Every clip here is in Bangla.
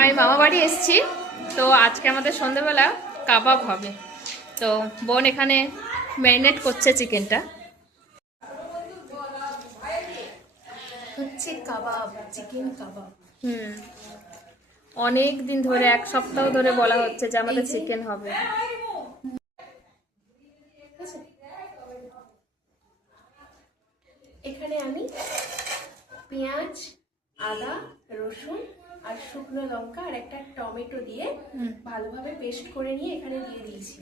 আমি মামা বাড়ি এসেছি, তো আজকে আমাদের সন্ধ্যেবেলা কাবাব হবে। তো বোন এখানে ম্যারিনেট করছে চিকেনটা। হচ্ছে কাবাব, চিকেন কাবাব। অনেক দিন ধরে, এক সপ্তাহ ধরে বলা হচ্ছে যে আমাদের চিকেন হবে। এখানে আমি পেঁয়াজ, আদা, রসুন আর শুকনো লঙ্কা আর একটা টমেটো দিয়ে ভালোভাবে পেস্ট করে নিয়ে এখানে দিয়ে দিয়েছি।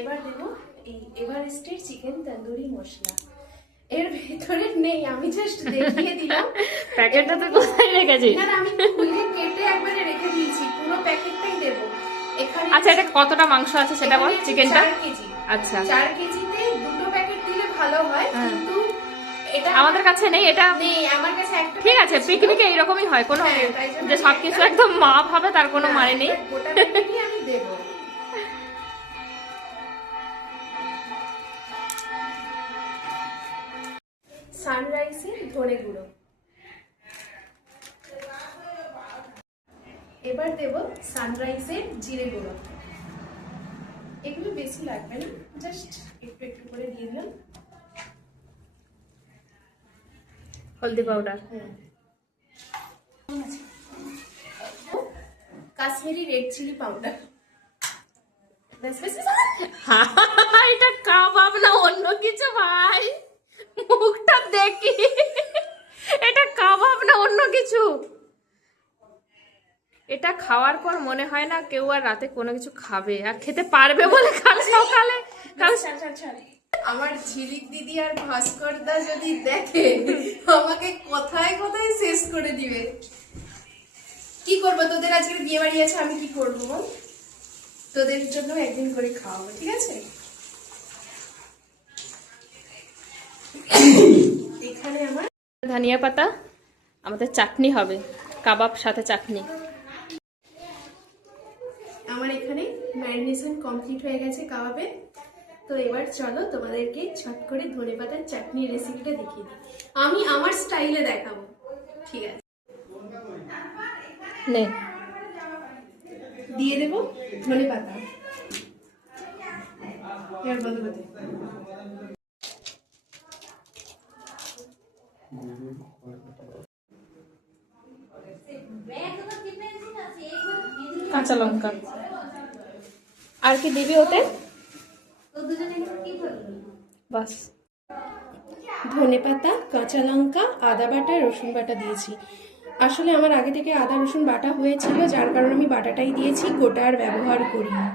এবার দেবো এই এভারেস্টের চিকেন তন্দুরি মশলা। এর ভেতরে নেই, আমি জাস্ট দেখিয়ে দিলাম। প্যাকেটটা তো কোথায় রেখেছিস? না, আমি খুলে কেটে একবারে রেখে দিয়েছি, পুরো প্যাকেটটাই দেবো এখানে। আচ্ছা, এটা কতটা মাংস আছে সেটা বল। চিকেনটা 4 কেজি। আচ্ছা, 4 কেজিতে দুটো প্যাকেট দিলে ভালো হয়, কিন্তু এটা আমাদের কাছে নেই, এটা নেই আমার কাছে একটা। ঠিক আছে, পিকনিকে এইরকমই হয়, কোনো যে সবকিছু একদম মাপ হবে তার কোনো মানে নেই। গোটা প্যাকেটই আমি দেব। সানরাইসের ধনে গুঁড়ো, এবার দেব সানরাইসের জিরে গুঁড়ো। এগুলো বেশি লাগবে না, জাস্ট একটু একটু করে দিয়ে দিলাম। হলদি powder, Kashmiri red chilli powder. এটা কাবাব না অন্য কিছু ভাই, মুখটা দেখি। এটা কাবাব না অন্য কিছু। এটা খাওয়ার পর মনে হয় না কেউ আর রাতে কোনো কিছু খাবে আর খেতে পারবে বলে কাল সকালে আমার ঝিলিক দিদি আর ভাস্কর দা যদি দেখে আমাকে কথায় কথায় শেষ করে দিবে। কি করবো, তোদের আজকে বিয়ে বাড়ি আছে, আমি কি করবো? তোদের জন্য একদিন করে খাওয়াবো, ঠিক আছে? এখানে আমার ধনিয়া পাতা, আমাদের চাটনি হবে, কাবাব সাথে চাটনি। আমার এখানে ম্যারিনেশন কমপ্লিট হয়ে গেছে কাবাবে। তো এবার চলো তোমাদেরকে ছট করে ধনেপাতার চাটনির রেসিপিটা দেখিয়ে দিই। আমি আমার স্টাইলে দেখাবো, ঠিক আছে? নে, দিয়ে দেবো ধনেপাতা। এবার বন্ধ করতে। কাঁচা লঙ্কা আর কি দিবি ওতে? বাস। ধনেপাতা, কাঁচা লঙ্কা, আদা বাটা, রসুন বাটা দিয়েছি। আসলে আমার আগে থেকে আদা রসুন বাটা হয়েছিল, যার কারণে আমি বাটাটাই দিয়েছি, গোটা আর ব্যবহার করিনি।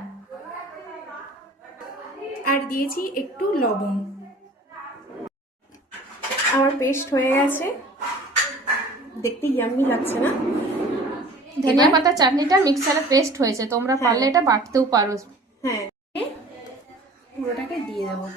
আর দিয়েছি একটু লবণ। আমার পেস্ট হয়ে গেছে, দেখতে ইয়াম্মি লাগছে না? ধনিয়া পাতা চাটনিটা মিক্সারে পেস্ট হয়েছে, তোমরা পারলে এটা বাটতেও পারো। হ্যাঁ, পুরোটাকে দিয়ে দেবো।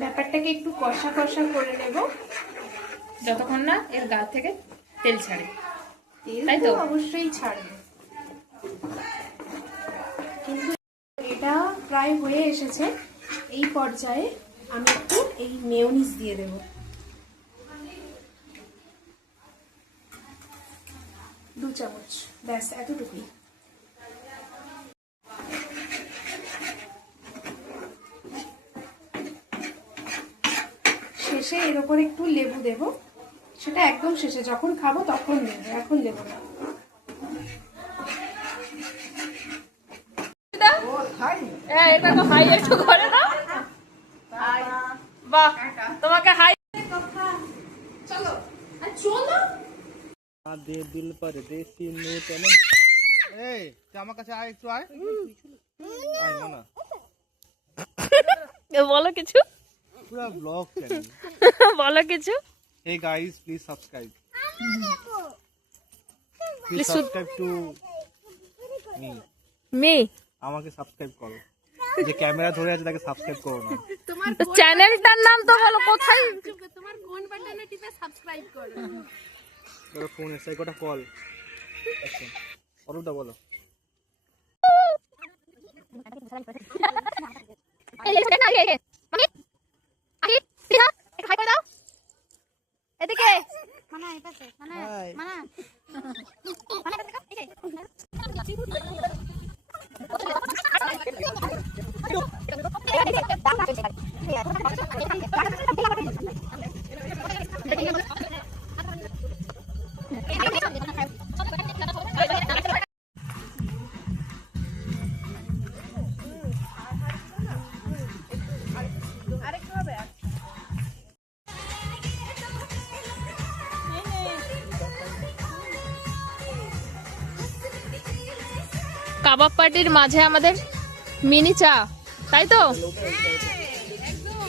ব্যাপারটাকে একটু কষা কষা করে নেব, যতক্ষণ না এর গা থেকে তেল ছাড়ে। তেল তাই তো তো অবশ্যই ছাড়বে। কিন্তু এটা প্রায় হয়ে এসেছে, এই পর্যায়ে আমি একটু এই মেয়োনিজ দিয়ে দেব। 2 চামচ, ব্যাস এতটুকুই। শেষে এর ওপর একটু লেবু দেব, সেটা একদম শেষে যখন খাবো তখন দেবো, এখন দেবো না। এটা তো হাই একটু করে না? বাহ, তোমাকে হাই। চলো চলো। দে দিল पर देसी नोट है ना। এই তুই আমার কাছে আয়, একটু আয়। আয় না, বলো কিছু, পুরো ব্লগ চ্যানেল। বলো কিছু। Hey guys, please subscribe. Please subscribe to me. Me আমাকে সাবস্ক্রাইব করো। যে ক্যামেরা ধরে আছে তাকে সাবস্ক্রাইব করো না। তো চ্যানেলটার নাম তো বলো কোথায়। তোমার কোন বাটনে টিপে সাবস্ক্রাইব করো? তোর ফোন এসে কটা কল। আচ্ছা অরূপদা বলো। এদিকে মানা এপাশে মানা হাই। মানা আরেকটু হবে। কাবাব পার্টির মাঝে আমাদের মিনি চা, তাই তো? একদম।